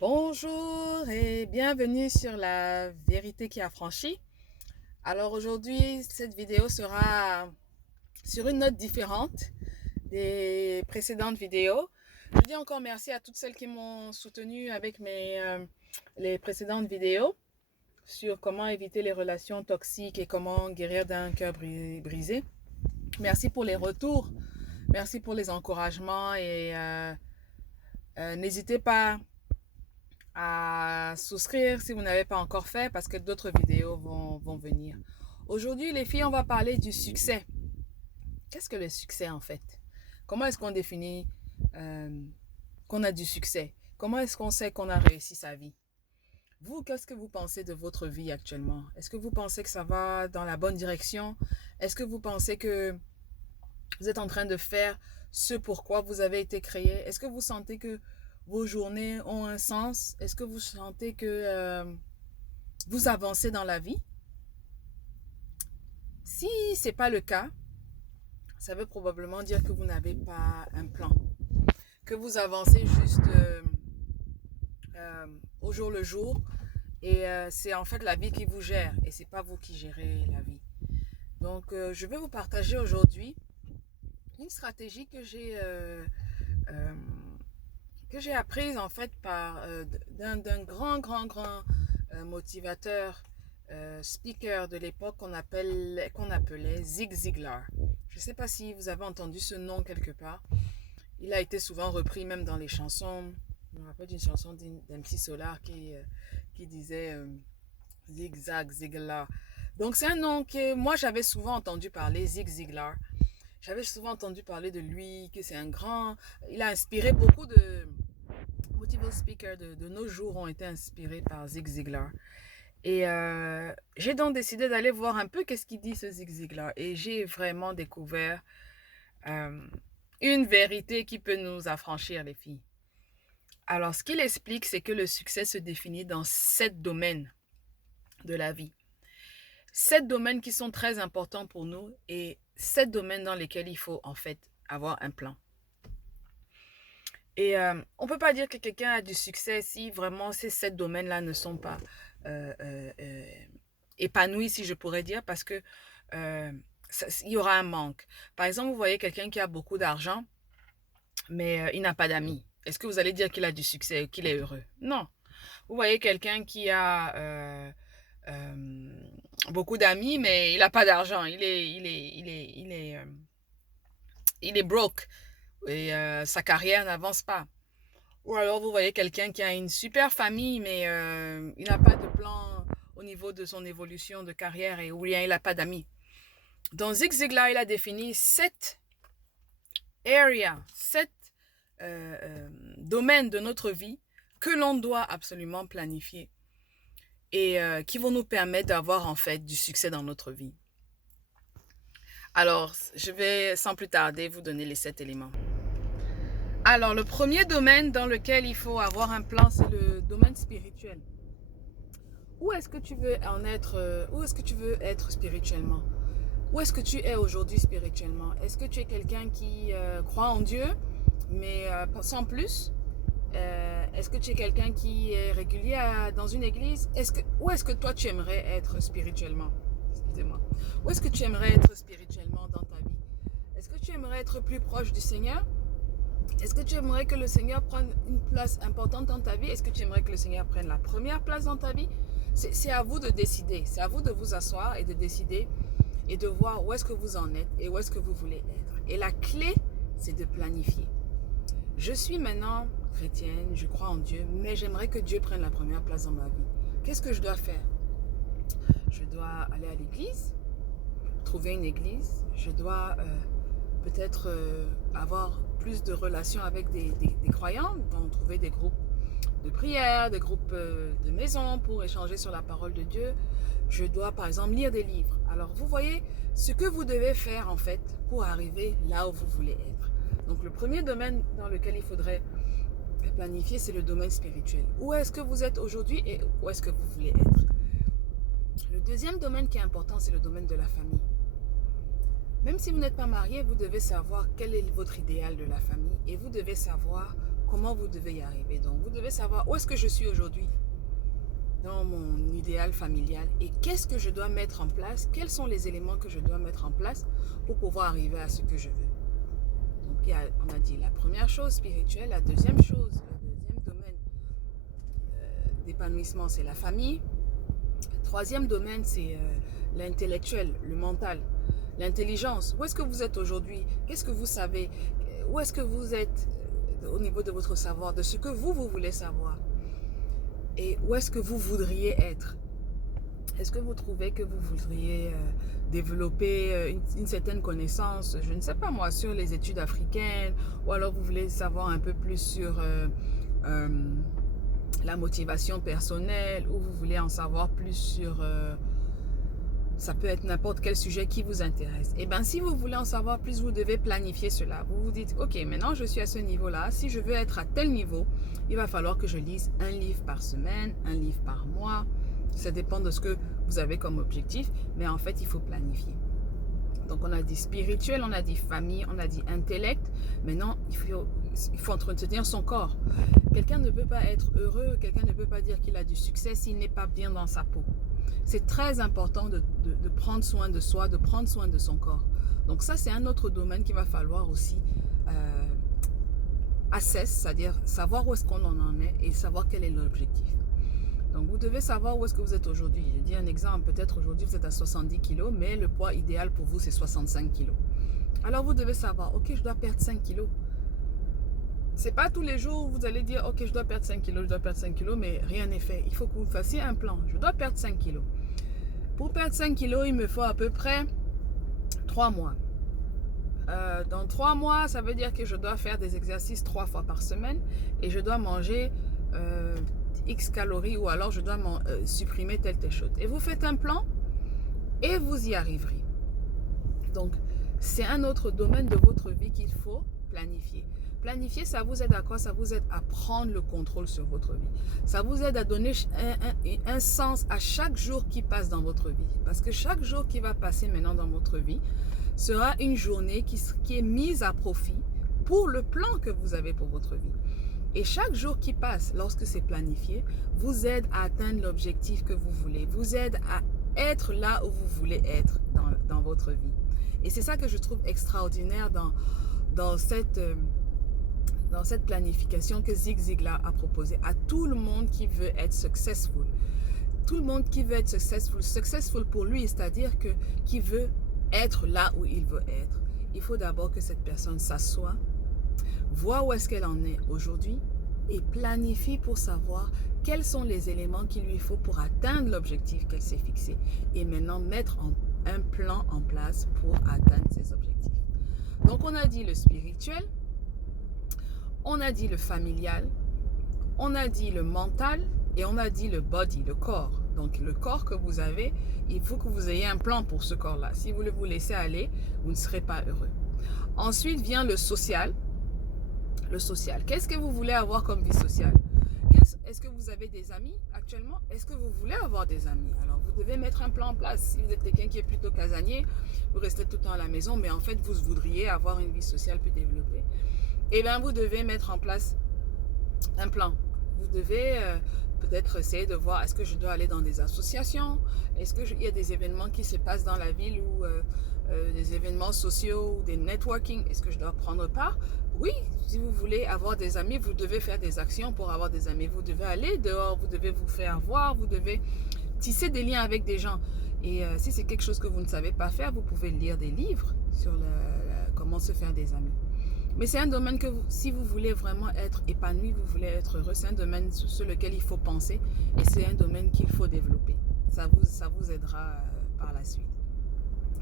Bonjour et bienvenue sur la vérité qui affranchit. Alors aujourd'hui, cette vidéo sera sur une note différente des précédentes vidéos. Je dis encore merci à toutes celles qui m'ont soutenu avec les précédentes vidéos sur comment éviter les relations toxiques et comment guérir d'un cœur brisé. Merci pour les retours, merci pour les encouragements et n'hésitez pas à souscrire si vous n'avez pas encore fait parce que d'autres vidéos vont venir. Aujourd'hui, les filles, on va parler du succès. Qu'est-ce que le succès en fait? Comment est-ce qu'on définit qu'on a du succès? Comment est-ce qu'on sait qu'on a réussi sa vie? Vous, qu'est-ce que vous pensez de votre vie actuellement? Est-ce que vous pensez que ça va dans la bonne direction? Est-ce que vous pensez que vous êtes en train de faire ce pourquoi vous avez été créé? Est-ce que vous sentez que vos journées ont un sens? Est-ce que vous sentez que vous avancez dans la vie? Si ce n'est pas le cas, ça veut probablement dire que vous n'avez pas un plan, que vous avancez juste au jour le jour et c'est en fait la vie qui vous gère et c'est pas vous qui gérez la vie. Donc je vais vous partager aujourd'hui une stratégie que j'ai apprise en fait par d'un grand motivateur, speaker de l'époque qu'on appelait Zig Ziglar. Je ne sais pas si vous avez entendu ce nom quelque part. Il a été souvent repris même dans les chansons. Je me rappelle d'une chanson d'MC Solar qui disait Zigzag Ziglar. Donc c'est un nom que moi j'avais souvent entendu parler, Zig Ziglar. J'avais souvent entendu parler de lui, que c'est un grand... Il a inspiré beaucoup de motivational speakers de nos jours ont été inspirés par Zig Ziglar. Et j'ai donc décidé d'aller voir un peu qu'est-ce qu'il dit ce Zig Ziglar. Et j'ai vraiment découvert une vérité qui peut nous affranchir, les filles. Alors, ce qu'il explique, c'est que le succès se définit dans 7 domaines de la vie. 7 domaines qui sont très importants pour nous et 7 domaines dans lesquels il faut en fait avoir un plan. Et on ne peut pas dire que quelqu'un a du succès si vraiment ces 7 domaines-là ne sont pas épanouis, si je pourrais dire, parce que il y aura un manque. Par exemple, vous voyez quelqu'un qui a beaucoup d'argent, mais il n'a pas d'amis. Est-ce que vous allez dire qu'il a du succès, qu'il est heureux? Non. Vous voyez quelqu'un qui a beaucoup d'amis, mais il n'a pas d'argent. Il est broke et sa carrière n'avance pas. Ou alors vous voyez quelqu'un qui a une super famille, mais il n'a pas de plan au niveau de son évolution de carrière et ou bien il n'a pas d'amis. Dans Zig Ziglar, il a défini 7 areas, 7 domaines de notre vie que l'on doit absolument planifier et qui vont nous permettre d'avoir en fait du succès dans notre vie. Alors, je vais sans plus tarder vous donner les 7 éléments. Alors, le premier domaine dans lequel il faut avoir un plan, c'est le domaine spirituel. Où est-ce que tu veux en être, où est-ce que tu veux être spirituellement? Où est-ce que tu es aujourd'hui spirituellement? Est-ce que tu es quelqu'un qui croit en Dieu, mais sans plus? Est-ce que tu es quelqu'un qui est régulier dans une église? Où est-ce que toi tu aimerais être spirituellement? Excusez-moi. Où est-ce que tu aimerais être spirituellement dans ta vie? Est-ce que tu aimerais être plus proche du Seigneur? Est-ce que tu aimerais que le Seigneur prenne une place importante dans ta vie? Est-ce que tu aimerais que le Seigneur prenne la première place dans ta vie? C'est à vous de décider. C'est à vous de vous asseoir et de décider et de voir où est-ce que vous en êtes et où est-ce que vous voulez être. Et la clé, c'est de planifier. Je suis maintenant chrétienne, je crois en Dieu, mais j'aimerais que Dieu prenne la première place dans ma vie. Qu'est-ce que je dois faire? Je dois aller à l'église, trouver une église. Je dois peut-être avoir plus de relations avec des croyants, donc trouver des groupes de prière, des groupes de maison pour échanger sur la parole de Dieu. Je dois par exemple lire des livres. Alors vous voyez ce que vous devez faire en fait pour arriver là où vous voulez être. Donc le premier domaine dans lequel il faudrait planifier, c'est le domaine spirituel. Où est-ce que vous êtes aujourd'hui et où est-ce que vous voulez être? Le deuxième domaine qui est important, c'est le domaine de la famille. Même si vous n'êtes pas marié, vous devez savoir quel est votre idéal de la famille et vous devez savoir comment vous devez y arriver. Donc, vous devez savoir où est-ce que je suis aujourd'hui dans mon idéal familial et qu'est-ce que je dois mettre en place, quels sont les éléments que je dois mettre en place pour pouvoir arriver à ce que je veux. Donc, on a dit la première chose spirituelle, la deuxième chose, le deuxième domaine d'épanouissement, c'est la famille. Le troisième domaine, c'est l'intellectuel, le mental, l'intelligence. Où est-ce que vous êtes aujourd'hui? Qu'est-ce que vous savez? Où est-ce que vous êtes au niveau de votre savoir, de ce que vous voulez savoir? Et où est-ce que vous voudriez être? Est-ce que vous trouvez que vous voudriez développer une certaine connaissance, je ne sais pas moi, sur les études africaines, ou alors vous voulez savoir un peu plus sur la motivation personnelle, ou vous voulez en savoir plus sur... ça peut être n'importe quel sujet qui vous intéresse. Et bien, si vous voulez en savoir plus, vous devez planifier cela. Vous vous dites, ok, maintenant je suis à ce niveau-là. Si je veux être à tel niveau, il va falloir que je lise un livre par semaine, un livre par mois. Ça dépend de ce que vous avez comme objectif. Mais en fait, il faut planifier. Donc, on a dit spirituel, on a dit famille, on a dit intellect. Maintenant, il faut entretenir son corps. Quelqu'un ne peut pas être heureux, quelqu'un ne peut pas dire qu'il a du succès s'il n'est pas bien dans sa peau. C'est très important de prendre soin de soi, de prendre soin de son corps. Donc ça, c'est un autre domaine qu'il va falloir aussi assess, c'est-à-dire savoir où est-ce qu'on en est et savoir quel est l'objectif. Donc vous devez savoir où est-ce que vous êtes aujourd'hui. Je dis un exemple, peut-être aujourd'hui vous êtes à 70 kg, mais le poids idéal pour vous c'est 65 kg. Alors vous devez savoir, ok, je dois perdre 5 kg. C'est pas tous les jours où vous allez dire, ok, je dois perdre 5 kilos, je dois perdre 5 kilos, mais rien n'est fait. Il faut que vous fassiez un plan. Je dois perdre 5 kilos. Pour perdre 5 kilos, il me faut à peu près 3 mois. Dans 3 mois, ça veut dire que je dois faire des exercices 3 fois par semaine et je dois manger X calories ou alors je dois supprimer telle chose. Et vous faites un plan et vous y arriverez. Donc, c'est un autre domaine de votre vie qu'il faut planifier. Planifier, ça vous aide à quoi? Ça vous aide à prendre le contrôle sur votre vie. Ça vous aide à donner un sens à chaque jour qui passe dans votre vie. Parce que chaque jour qui va passer maintenant dans votre vie sera une journée qui est mise à profit pour le plan que vous avez pour votre vie. Et chaque jour qui passe, lorsque c'est planifié, vous aide à atteindre l'objectif que vous voulez. Vous aide à être là où vous voulez être dans votre vie. Et c'est ça que je trouve extraordinaire dans cette planification que Zig Ziglar a proposée à tout le monde qui veut être successful. Tout le monde qui veut être successful pour lui, c'est-à-dire qui veut être là où il veut être. Il faut d'abord que cette personne s'assoie, voit où est-ce qu'elle en est aujourd'hui et planifie pour savoir quels sont les éléments qu'il lui faut pour atteindre l'objectif qu'elle s'est fixé et maintenant mettre un plan en place pour atteindre ses objectifs. Donc on a dit le spirituel, on a dit le familial, on a dit le mental et on a dit le body, le corps. Donc le corps que vous avez, il faut que vous ayez un plan pour ce corps-là. Si vous vous laissez aller, vous ne serez pas heureux. Ensuite vient le social. Le social. Qu'est-ce que vous voulez avoir comme vie sociale? Est-ce que vous avez des amis actuellement? Est-ce que vous voulez avoir des amis? Alors vous devez mettre un plan en place. Si vous êtes quelqu'un qui est plutôt casanier, vous restez tout le temps à la maison, mais en fait vous voudriez avoir une vie sociale plus développée. Eh bien, vous devez mettre en place un plan. Vous devez peut-être essayer de voir, est-ce que je dois aller dans des associations? Est-ce qu'il y a des événements qui se passent dans la ville ou des événements sociaux ou des networking? Est-ce que je dois prendre part? Oui, si vous voulez avoir des amis, vous devez faire des actions pour avoir des amis. Vous devez aller dehors, vous devez vous faire voir, vous devez tisser des liens avec des gens. Et si c'est quelque chose que vous ne savez pas faire, vous pouvez lire des livres sur comment se faire des amis. Mais c'est un domaine que si vous voulez vraiment être épanoui, vous voulez être heureux, c'est un domaine sur lequel il faut penser et c'est un domaine qu'il faut développer. Ça vous aidera par la suite.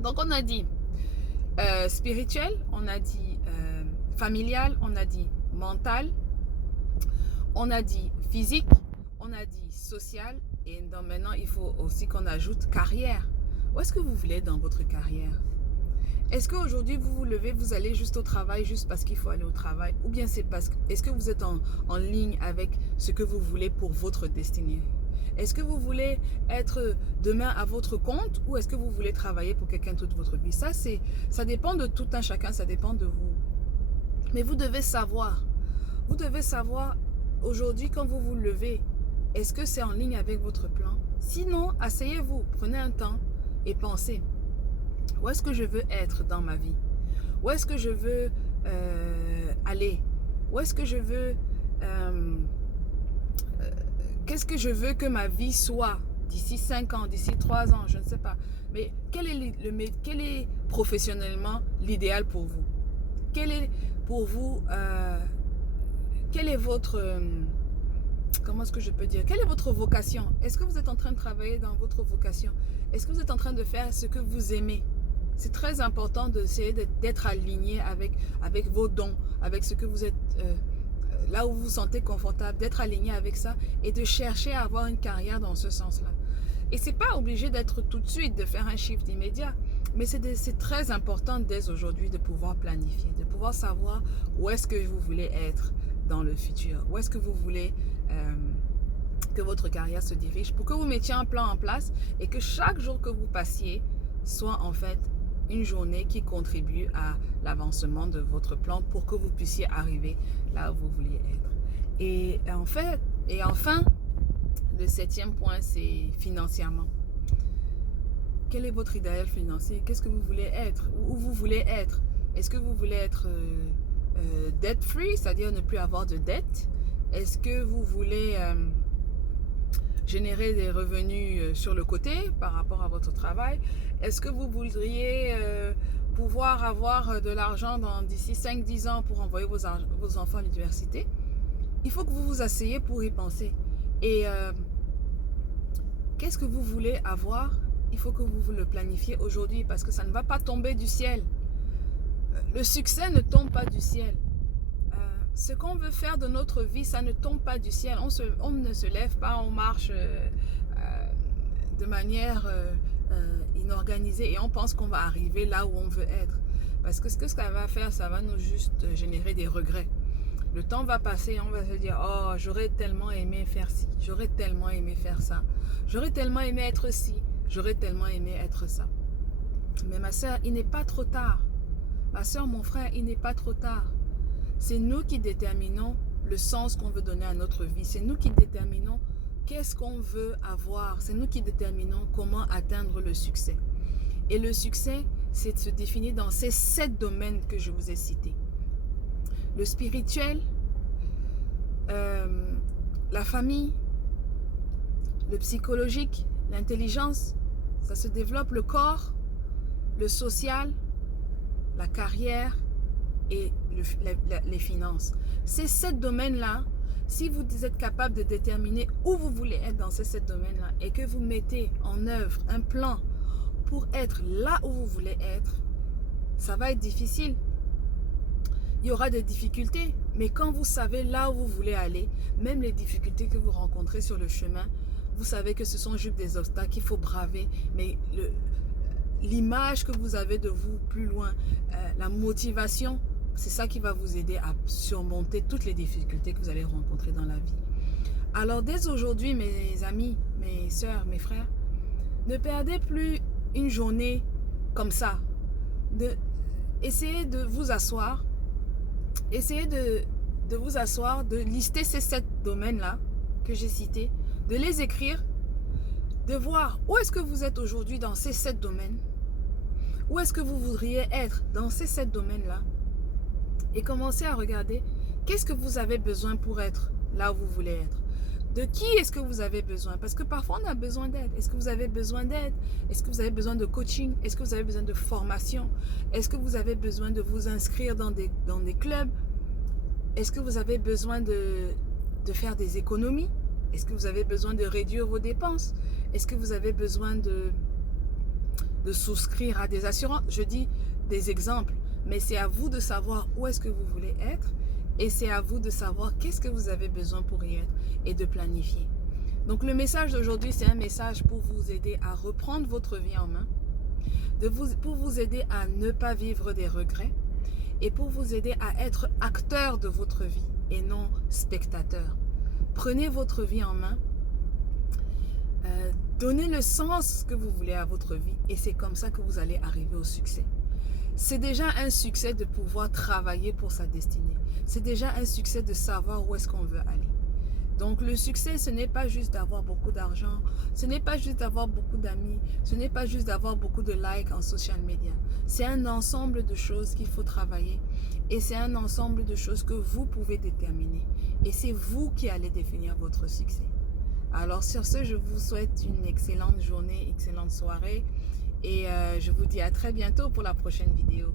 Donc on a dit spirituel, on a dit familial, on a dit mental, on a dit physique, on a dit social et maintenant il faut aussi qu'on ajoute carrière. Où est-ce que vous voulez dans votre carrière? Est-ce qu'aujourd'hui, vous vous levez, vous allez juste au travail, juste parce qu'il faut aller au travail? Ou bien est-ce que vous êtes en ligne avec ce que vous voulez pour votre destinée? Est-ce que vous voulez être demain à votre compte ou est-ce que vous voulez travailler pour quelqu'un toute votre vie? Ça dépend de tout un chacun, ça dépend de vous. Mais vous devez savoir Vous devez savoir aujourd'hui quand vous vous levez, est-ce que c'est en ligne avec votre plan? Sinon, asseyez-vous, prenez un temps et pensez, où est-ce que je veux être dans ma vie? Où est-ce que je veux aller? Où est-ce que je veux... qu'est-ce que je veux que ma vie soit d'ici 5 ans, d'ici 3 ans, je ne sais pas. Mais quel est professionnellement l'idéal pour vous? Quel est pour vous... quel est votre... comment est-ce que je peux dire? Quelle est votre vocation? Est-ce que vous êtes en train de travailler dans votre vocation? Est-ce que vous êtes en train de faire ce que vous aimez? C'est très important d'essayer d'être aligné avec vos dons, avec ce que vous êtes, là où vous vous sentez confortable, d'être aligné avec ça et de chercher à avoir une carrière dans ce sens-là. Et c'est pas obligé d'être tout de suite, de faire un shift immédiat, mais c'est très important dès aujourd'hui de pouvoir planifier, de pouvoir savoir où est-ce que vous voulez être dans le futur, où est-ce que vous voulez que votre carrière se dirige, pour que vous mettiez un plan en place et que chaque jour que vous passiez soit en fait une journée qui contribue à l'avancement de votre plan pour que vous puissiez arriver là où vous vouliez être. Et enfin, le 7e point, c'est financièrement. Quel est votre idéal financier? Qu'est-ce que vous voulez être? Où vous voulez être? Est-ce que vous voulez être debt free, c'est-à-dire ne plus avoir de dette? Est-ce que vous voulez générer des revenus sur le côté par rapport à votre travail? Est-ce que vous voudriez pouvoir avoir de l'argent d'ici 5-10 ans pour envoyer vos enfants à l'université? Il faut que vous vous asseyez pour y penser. Et qu'est-ce que vous voulez avoir? Il faut que vous le planifiez aujourd'hui parce que ça ne va pas tomber du ciel. Le succès ne tombe pas du ciel. Ce qu'on veut faire de notre vie, ça ne tombe pas du ciel. On ne se lève pas, on marche de manière inorganisée et on pense qu'on va arriver là où on veut être. Parce que ce que ça va faire, ça va nous juste générer des regrets. Le temps va passer et on va se dire, oh, j'aurais tellement aimé faire ci, j'aurais tellement aimé faire ça, j'aurais tellement aimé être ci, j'aurais tellement aimé être ça. Mais ma soeur, il n'est pas trop tard. Ma soeur, mon frère, il n'est pas trop tard. C'est nous qui déterminons le sens qu'on veut donner à notre vie. C'est nous qui déterminons qu'est-ce qu'on veut avoir. C'est nous qui déterminons comment atteindre le succès. Et le succès, c'est de se définir dans ces 7 domaines que je vous ai cités. Le spirituel, la famille, le psychologique, l'intelligence, ça se développe, le corps, le social, la carrière et les finances. Ces 7 domaines-là, si vous êtes capable de déterminer où vous voulez être dans ces 7 domaines-là et que vous mettez en œuvre un plan pour être là où vous voulez être, ça va être difficile. Il y aura des difficultés, mais quand vous savez là où vous voulez aller, même les difficultés que vous rencontrez sur le chemin, vous savez que ce sont juste des obstacles qu'il faut braver, mais l'image que vous avez de vous plus loin, la motivation, c'est ça qui va vous aider à surmonter toutes les difficultés que vous allez rencontrer dans la vie. Alors dès aujourd'hui, mes amis, mes soeurs, mes frères, ne perdez plus une journée comme ça. Essayez de vous asseoir, essayez de vous asseoir, de lister ces 7 domaines-là que j'ai cités, de les écrire, de voir où est-ce que vous êtes aujourd'hui dans ces 7 domaines, où est-ce que vous voudriez être dans ces 7 domaines-là, et commencez à regarder qu'est-ce que vous avez besoin pour être là où vous voulez être. De qui est-ce que vous avez besoin? Parce que parfois on a besoin d'aide. Est-ce que vous avez besoin d'aide? Est-ce que vous avez besoin de coaching? Est-ce que vous avez besoin de formation? Est-ce que vous avez besoin de vous inscrire dans des clubs? Est-ce que vous avez besoin de faire des économies? Est-ce que vous avez besoin de réduire vos dépenses? Est-ce que vous avez besoin de souscrire à des assurances? Je dis des exemples, mais c'est à vous de savoir où est-ce que vous voulez être et c'est à vous de savoir qu'est-ce que vous avez besoin pour y être et de planifier. Donc le message d'aujourd'hui, c'est un message pour vous aider à reprendre votre vie en main, pour vous aider à ne pas vivre des regrets et pour vous aider à être acteur de votre vie et non spectateur. Prenez votre vie en main, donnez le sens que vous voulez à votre vie et c'est comme ça que vous allez arriver au succès. c'est déjà un succès de pouvoir travailler pour sa destinée. C'est déjà un succès de savoir où est-ce qu'on veut aller. Donc le succès, ce n'est pas juste d'avoir beaucoup d'argent, ce n'est pas juste d'avoir beaucoup d'amis, ce n'est pas juste d'avoir beaucoup de likes en social media. C'est un ensemble de choses qu'il faut travailler et c'est un ensemble de choses que vous pouvez déterminer. Et c'est vous qui allez définir votre succès. Alors sur ce, je vous souhaite une excellente journée, excellente soirée et je vous dis à très bientôt pour la prochaine vidéo.